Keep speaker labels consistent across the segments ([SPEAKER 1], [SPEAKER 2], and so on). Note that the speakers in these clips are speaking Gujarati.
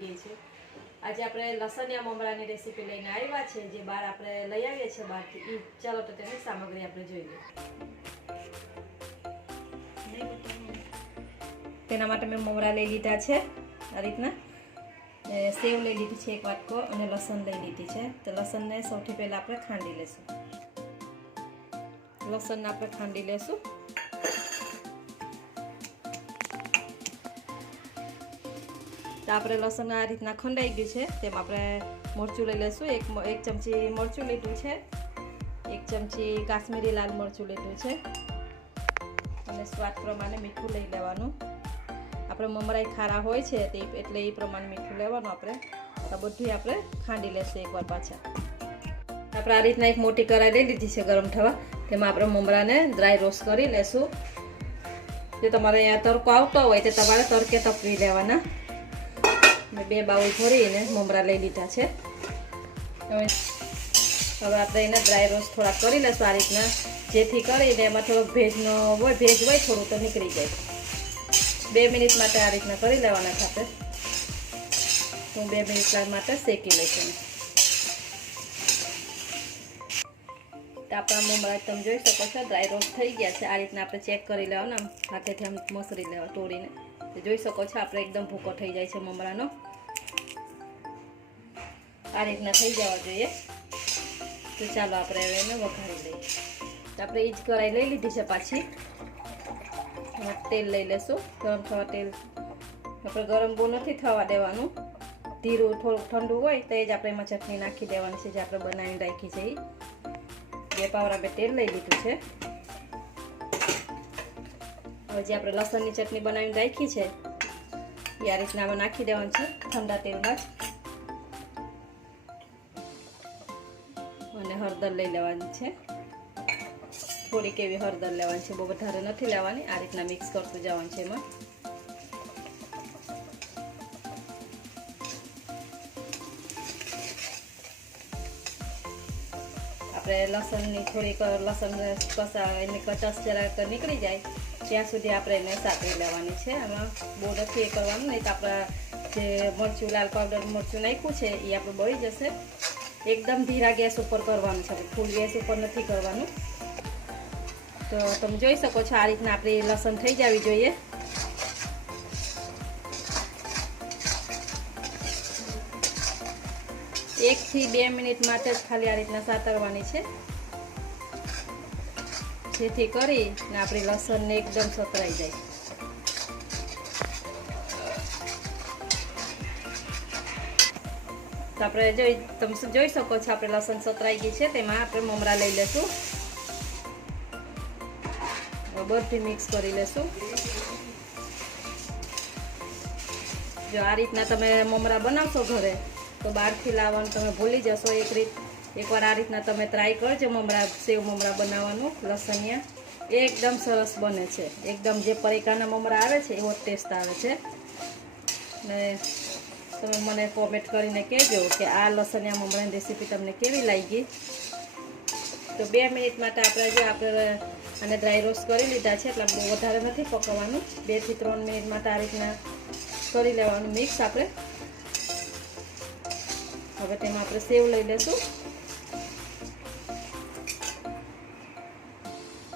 [SPEAKER 1] આવી ગઈ છે. આજે આપણે લસણિયા મમરાની રેસીપી લઈને આવ્યા છે. જે બહાર આપણે લઈ આવીએ છીએ બહારથી. એ ચાલો તો તેની સામગ્રી આપણે જોઈએ. તેના માટે મેં મમરા લઈ લીધા છે, આ રીતના. સેવ લઈ લીધી છે એક વાટકો અને લસણ લઈ લીધી છે. તો લસણને સૌથી પહેલાં આપણે ખાંડી લેશું. લસણને આપણે ખાંડી લેશું. તો આપણે લસણ આ રીતના ખંડાઈ ગયું છે. તેમાં આપણે મરચું લઈ લઈશું. એક એક ચમચી મરચું લીધું છે. એક ચમચી કાશ્મીરી લાલ મરચું લીધું છે. અને સ્વાદ પ્રમાણે મીઠું લઈ લેવાનું. આપણે મમરાઈ ખારા હોય છે તે એટલે એ પ્રમાણે મીઠું લેવાનું આપણે. તો બધું આપણે ખાંડી લેશું એકવાર પાછા. આપણે આ રીતના એક મોટી કરાઈ લઈ લીધી છે ગરમ થવા. તેમાં આપણે મમરાને ડ્રાય રોસ્ટ કરી લેશું. જો તમારે અહીંયા તડકો આવતો હોય તો તમારે તડકે તપવી લેવાના. મેં બે બાઉલ ભરીને મમરા લઈ લીધા છે. હવે હવે આપણે એને ડ્રાય રોસ્ટ થોડા કરી લઈશું આ રીતના જેથી કરીને એમાં થોડોક ભેજનો હોય, ભેજ હોય થોડું તો નીકળી જાય. બે મિનિટ માટે આ રીતના કરી લેવાના ખાતે હું બે મિનિટ માટે શેકી લઈશ આપણા મમરા તમે જોઈ શકો છો ડ્રાય રોસ્ટ થઈ ગયા છે. આ રીતના આપણે ચેક કરી લેવાના. હાથેથી આમ મસરી લેવા, તોડીને. જોઈ શકો છો, આપણે એકદમ ભૂકો થઈ જાય છે મમરાનો. આ રીતના થઈ જવા જોઈએ. તો ચાલો આપણે હવે એને વઘારી લઈએ. તો આપણે એ જ કરાઈ લઈ લીધી છે પાછી. તેલ લઈ લેશું. ગરમ થવા તેલ આપણે ગરમ બહુ નથી થવા દેવાનું. ધીરું થોડુંક ઠંડુ હોય તો એ જ આપણે એમાં ચટણી નાખી દેવાની છે, જે આપણે બનાવીને રાખી છે એ બે પાવરા બે તેલ લઈ લીધું છે. હવે જે આપણે લસણની ચટણી બનાવીને રાખી છે, એ આ રીતના આમાં નાખી દેવાનું છે, ઠંડા તેલમાં જ. અને હળદર લઈ લેવાની છે. થોડીક એવી હળદર લેવાની છે, બહુ વધારે નથી લેવાની, આ રીતના મિક્સ કરતું જવાનું છે એમાં. આપણે લસણની થોડીક લસણ કસા, એની કચાસ જરાક નીકળી જાય ત્યાં સુધી આપણે એને સાતરી લેવાની છે, આમાં બહુ નથી એ કરવાનું, નહીં તો આપણા જે મરચું, લાલ પાવડર મરચું નાખ્યું છે, એ આપણે બળી જશે. એકદમ ધીરા ગેસ ઉપર કરવાનું છે, ફૂલ ગેસ ઉપર નથી કરવાનું. તો તમે જોઈ શકો છો, આ રીતના આપણી લસણ થઈ જવી જોઈએ. એકથી બે મિનિટ માટે જ ખાલી આ રીતના સાતરવાની છે. જેથી કરી ને આપણી લસણને એકદમ સતરાઈ જાય. તો આપણે જોઈ તમે જોઈ શકો છો? આપણે લસણ સતરાઈ ગઈ છે, તેમાં આપણે મમરા લઈ લેશું. બધી મિક્સ કરી લેશું. જો આ રીતના તમે મમરા બનાવશો ઘરે, તો બહારથી લાવવાનું તમે ભૂલી જશો એક રીત. એકવાર આ રીતના તમે ટ્રાય કરજો, મમરા, સેવ મમરા બનાવવાનું, લસણિયા. એકદમ સરસ બને છે. એકદમ જે પરેકાના મમરા આવે છે, એવો ટેસ્ટ આવે છે. ને તમે મને કોમેન્ટ કરીને કહેજો કે આ લસણિયા મમરાની રેસીપી તમને કેવી લાગી. તો બે મિનિટ માટે આપણે જે આપણે અને ડ્રાય રોસ્ટ કરી લીધા છે, એટલે બહુ વધારે નથી પકવવાનું. બેથી ત્રણ મિનિટ માટે આ રીતના કરી લેવાનું મિક્સ આપણે. હવે તેમાં આપણે સેવ લઈ લેશું.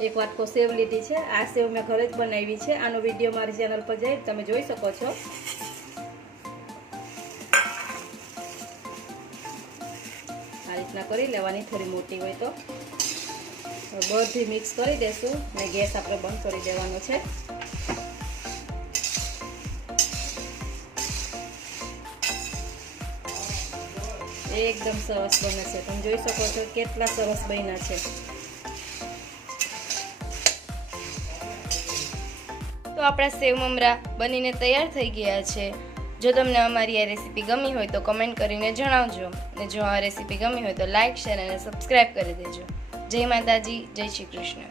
[SPEAKER 1] એક વાટકો સેવ લીધી છે. આ સેવ મેં ઘરે જ બનાવી છે. આનો વીડિયો મારી ચેનલ પર જઈ તમે જોઈ શકો છો. આ રીતના કરી લેવાની, થોડી મોટી હોય તો. બધી મિક્સ કરી દેશું. ને ગેસ આપણે બંધ કરી દેવાનો છે. એકદમ સરસ બને છે. તમે જોઈ શકો છો કેટલા સરસ બન્યા છે.
[SPEAKER 2] તો આપણા સેવ મમરા બનીને તૈયાર થઈ ગયા છે. જો તમને અમારી આ રેસીપી ગમી હોય તો કમેન્ટ કરીને જણાવજો. અને જો આ રેસીપી ગમી હોય તો લાઇક શેર અને સબસ્ક્રાઈબ કરી દેજો. જય માતાજી, જય શ્રી કૃષ્ણ.